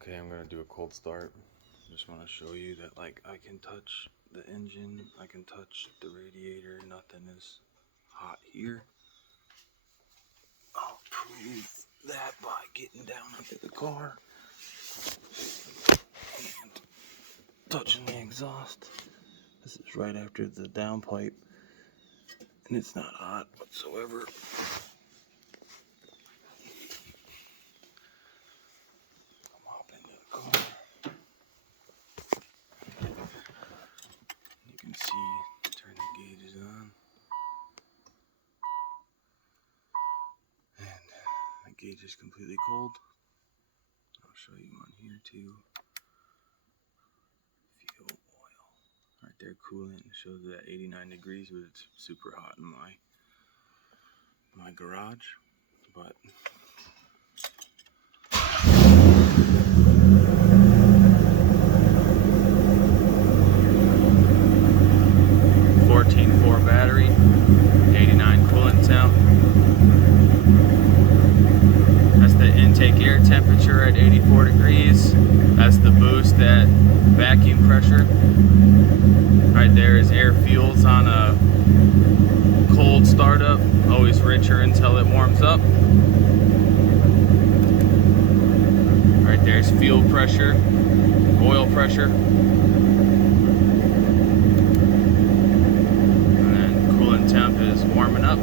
Okay, I'm gonna do a cold start. Just want to show you that like I can touch the engine, I can touch the radiator, nothing is hot here. I'll prove that by getting down into the car and touching the exhaust. This is right after the downpipe and it's not hot whatsoever. You can see, turn the gauges on, and the gauge is completely cold. I'll show you on here too. Fuel oil, right there, coolant shows it at 89 degrees, but it's super hot in my garage. But 14.4 battery, 89 coolant temp. That's the intake air temperature at 84 degrees. That's the boost at vacuum pressure. Right there is air fuels on a cold startup, always richer until it warms up. Right there's fuel pressure, oil pressure. Temp is warming up.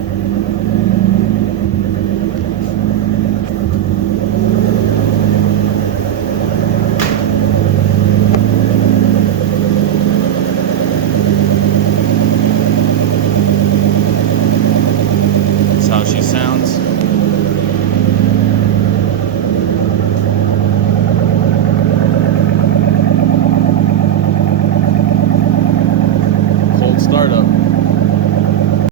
That's how she sounds. Cold startup.